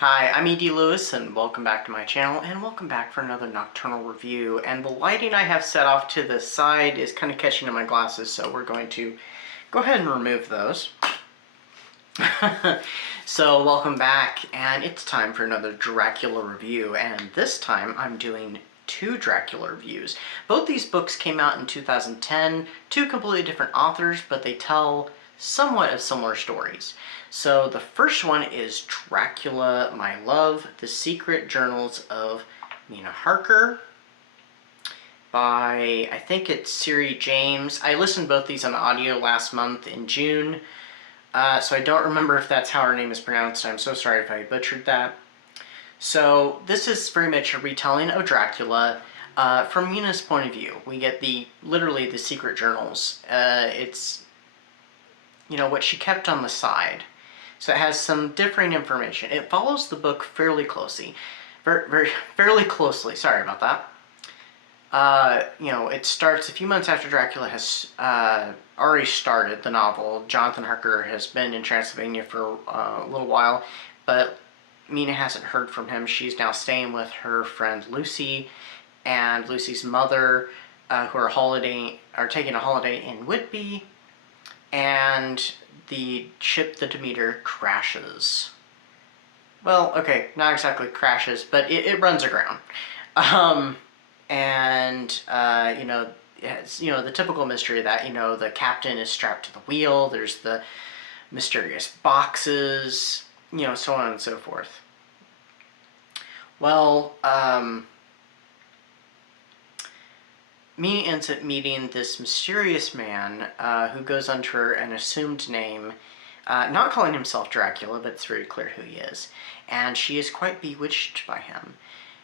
Hi, I'm E.D. Lewis, and welcome back to my channel, and welcome back for another nocturnal review. And the lighting I have set off to the side is kind of catching in my glasses, so we're going to go ahead and remove those. So welcome back, and it's time for another Dracula review, and this time I'm doing two Dracula reviews. Both these books came out in 2010, two completely different authors, but they tell somewhat of similar stories. So the first one is Dracula, My Love, The Secret Journals of Mina Harker by, I think it's Siri James. I listened to both these on audio last month in June, so I don't remember if that's how her name is pronounced. I'm so sorry if I butchered that. So this is very much a retelling of Dracula from Mina's point of view. We get literally the secret journals. It's, what she kept on the side. So it has some differing information. It follows the book fairly closely. Fairly closely, sorry about that. It starts a few months after Dracula has already started the novel. Jonathan Harker has been in Transylvania for a little while, but Mina hasn't heard from him. She's now staying with her friend Lucy and Lucy's mother, who are taking a holiday in Whitby, and the ship, the Demeter, crashes. Well, okay, not exactly crashes, but it runs aground. It's, the typical mystery that, the captain is strapped to the wheel, there's the mysterious boxes, so on and so forth. Well, Mina ends up meeting this mysterious man who goes under an assumed name, not calling himself Dracula, but it's very clear who he is. And she is quite bewitched by him.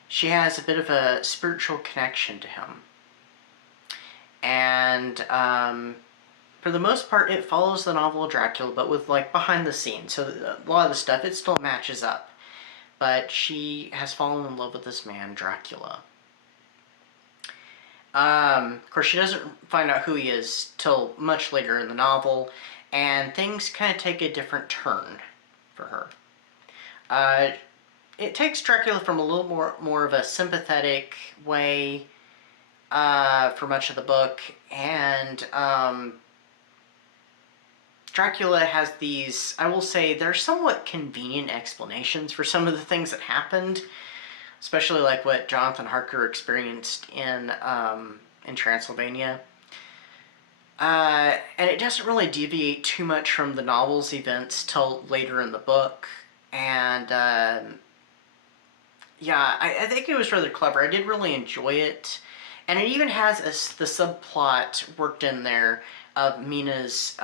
She has a bit of a spiritual connection to him. And for the most part, it follows the novel of Dracula, but with behind the scenes. So a lot of the stuff, it still matches up. But she has fallen in love with this man, Dracula. Of course, she doesn't find out who he is till much later in the novel, and things kind of take a different turn for her. It takes Dracula from a little more of a sympathetic way for much of the book, and Dracula has these, I will say, they're somewhat convenient explanations for some of the things that happened, especially like what Jonathan Harker experienced in Transylvania. And it doesn't really deviate too much from the novel's events till later in the book. And I think it was rather clever. I did really enjoy it. And it even has the subplot worked in there of Mina's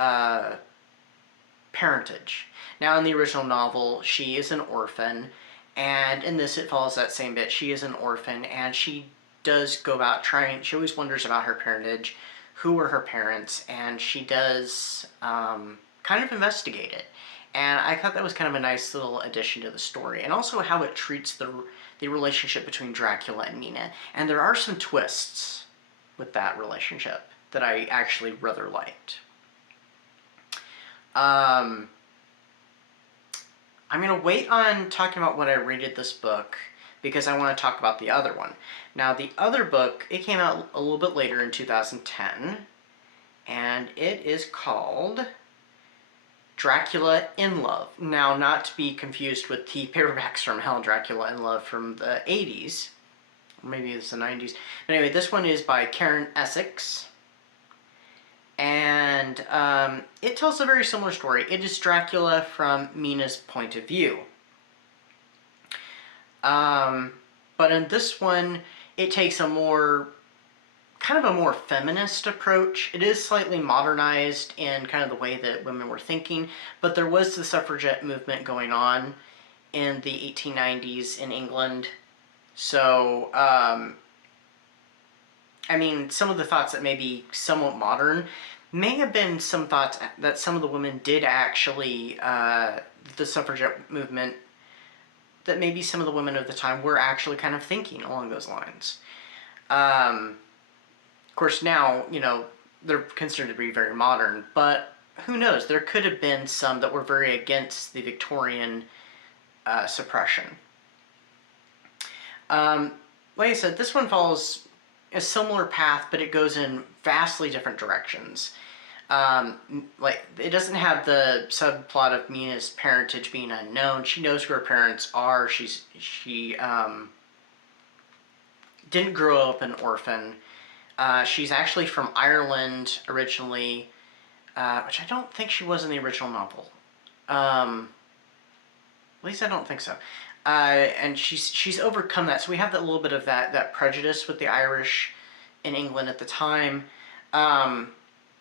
parentage. Now, in the original novel, she is an orphan, and in this it follows that same bit. She is an orphan, and she does go about she always wonders about her parentage, who were her parents, and she does kind of investigate it. And I thought that was kind of a nice little addition to the story, and also how it treats the relationship between Dracula and Mina. And there are some twists with that relationship that I actually rather liked. I'm going to wait on talking about what I rated this book because I want to talk about the other one. Now, the other book, it came out a little bit later in 2010, and it is called Dracula in Love. Now, not to be confused with the paperbacks from hell, Dracula in Love from the 80s, or maybe it's the 90s. But anyway, this one is by Karen Essex, and it tells a very similar story. It is Dracula from Mina's point of view. But in this one, it takes a more feminist approach. It is slightly modernized in kind of the way that women were thinking, but there was the suffragette movement going on in the 1890s in England. So, some of the thoughts that may be somewhat modern may have been some thoughts that some of the women did actually, the suffragette movement, that maybe some of the women of the time were actually kind of thinking along those lines. Of course, now, they're considered to be very modern, but who knows? There could have been some that were very against the Victorian suppression. Like I said, this one follows a similar path, but it goes in vastly different directions. Like, it doesn't have the subplot of Mina's parentage being unknown. She knows who her parents are. She didn't grow up an orphan. She's actually from Ireland originally, which I don't think she was in the original novel. At least I don't think so. And she's overcome that. So we have that little bit of that prejudice with the Irish in England at the time.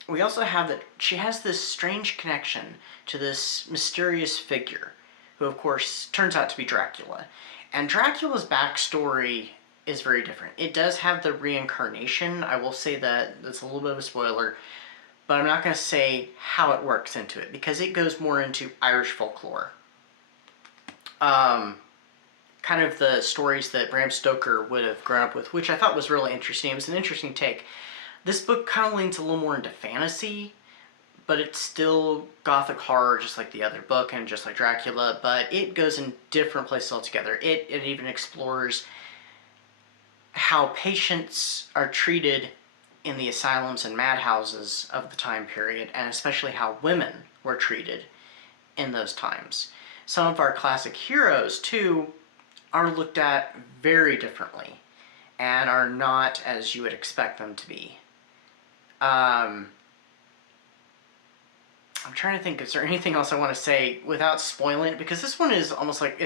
We also have that she has this strange connection to this mysterious figure, who of course turns out to be Dracula. And Dracula's backstory is very different. It does have the reincarnation. I will say that that's a little bit of a spoiler, but I'm not going to say how it works into it, because it goes more into Irish folklore. Kind of the stories that Bram Stoker would have grown up with, which I thought was really interesting. It was an interesting take. This book kind of leans a little more into fantasy, but it's still Gothic horror, just like the other book and just like Dracula, but it goes in different places altogether. It even explores how patients are treated in the asylums and madhouses of the time period, and especially how women were treated in those times. Some of our classic heroes, too, are looked at very differently and are not as you would expect them to be. I'm trying to think, is there anything else I want to say without spoiling it? Because this one is almost like,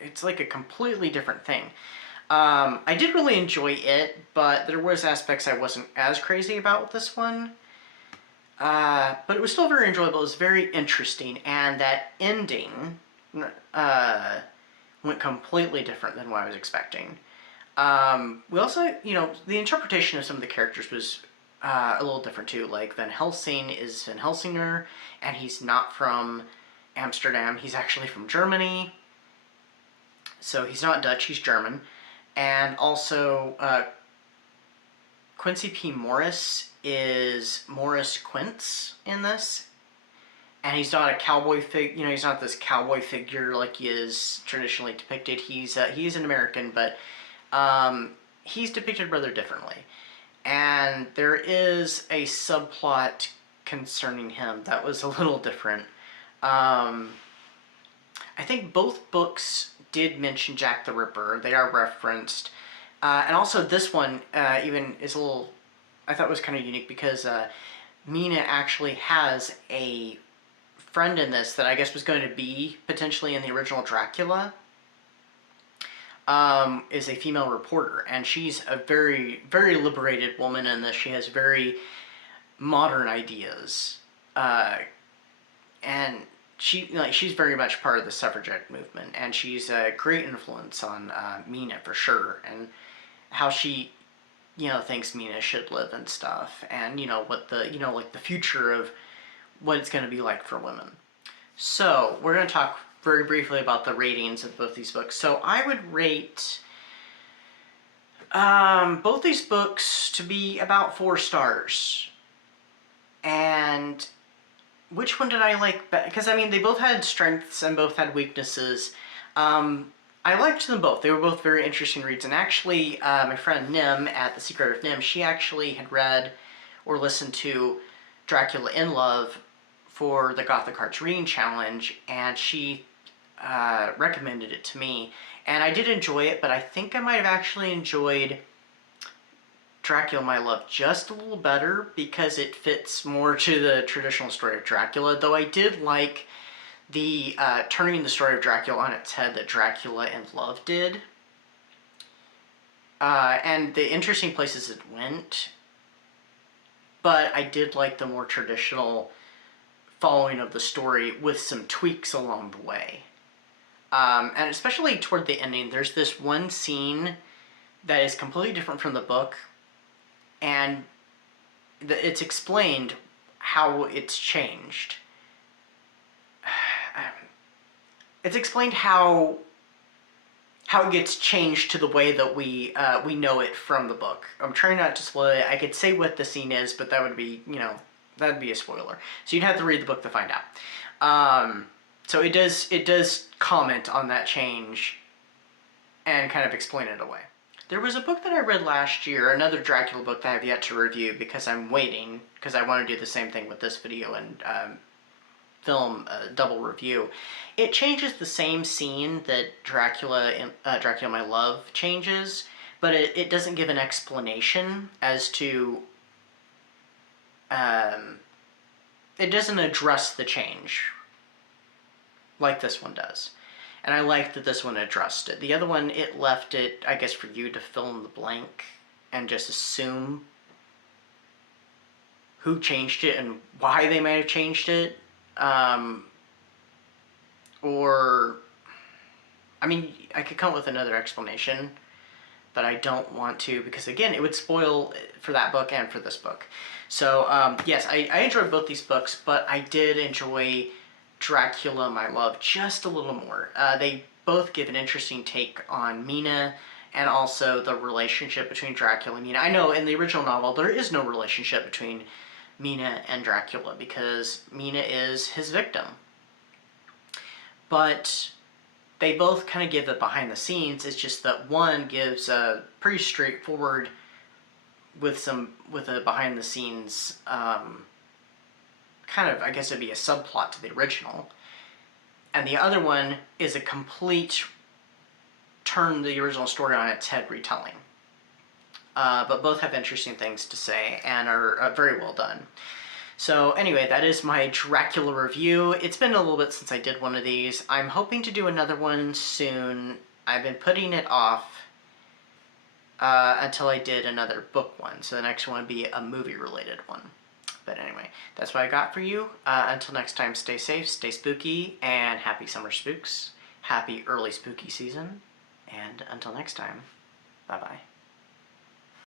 it's like a completely different thing. I did really enjoy it, but there was aspects I wasn't as crazy about with this one. But it was still very enjoyable. It was very interesting, and that ending went completely different than what I was expecting. We also, the interpretation of some of the characters was a little different too. Like, Van Helsing is Van Helsinger, and he's not from Amsterdam. He's actually from Germany. So he's not Dutch, he's German. And also, Quincy P. Morris is Morris Quince in this. And he's not a cowboy figure, he's not this cowboy figure like he is traditionally depicted. He's an American, but he's depicted rather differently. And there is a subplot concerning him that was a little different. I think both books did mention Jack the Ripper. They are referenced. And also this one even is a little, I thought was kind of unique, because Mina actually has a friend in this that I guess was going to be potentially in the original Dracula. Is a female reporter, and she's a very, very liberated woman in this. She has very modern ideas, and she's very much part of the suffragette movement, and she's a great influence on Mina for sure, and how she, thinks Mina should live and stuff, and what the like the future of what it's going to be like for women. So we're going to talk very briefly about the ratings of both these books. So I would rate both these books to be about 4 stars. And which one did I like better? Because, they both had strengths and both had weaknesses. I liked them both. They were both very interesting reads. And actually, my friend Nim at The Secret of Nim, she actually had read or listened to Dracula in Love for the Gothic Hearts Reading Challenge, and she recommended it to me, and I did enjoy it, but I think I might have actually enjoyed Dracula My Love just a little better, because it fits more to the traditional story of Dracula, though I did like the turning the story of Dracula on its head that Dracula in Love did, and the interesting places it went, but I did like the more traditional following of the story with some tweaks along the way. And especially toward the ending, there's this one scene that is completely different from the book, and it's explained how it's changed. It's explained how it gets changed to the way that we know it from the book. I'm trying not to spoil it. I could say what the scene is, but that would be, that'd be a spoiler. So you'd have to read the book to find out. So it does comment on that change and kind of explain it away. There was a book that I read last year, another Dracula book that I have yet to review because I'm waiting, because I want to do the same thing with this video and film a double review. It changes the same scene that Dracula My Love changes, but it doesn't give an explanation as to... it doesn't address the change like this one does. And I like that this one addressed it. The other one, it left it, I guess, for you to fill in the blank and just assume who changed it and why they might have changed it. Or, I mean, I could come up with another explanation, but I don't want to because, again, it would spoil for that book and for this book. So, yes, I enjoyed both these books, but I did enjoy Dracula My Love just a little more. They both give an interesting take on Mina and also the relationship between Dracula and Mina. I know in the original novel there is no relationship between Mina and Dracula because Mina is his victim. But they both kind of give it behind the scenes. It's just that one gives a pretty straightforward with a behind the scenes kind of, I guess it'd be a subplot to the original. And the other one is a complete turn the original story on its head retelling. But both have interesting things to say and are very well done. So anyway, that is my Dracula review. It's been a little bit since I did one of these. I'm hoping to do another one soon. I've been putting it off until I did another book one. So the next one would be a movie-related one. But anyway, that's what I got for you. Until next time, stay safe, stay spooky, and happy summer spooks. Happy early spooky season. And until next time, bye-bye.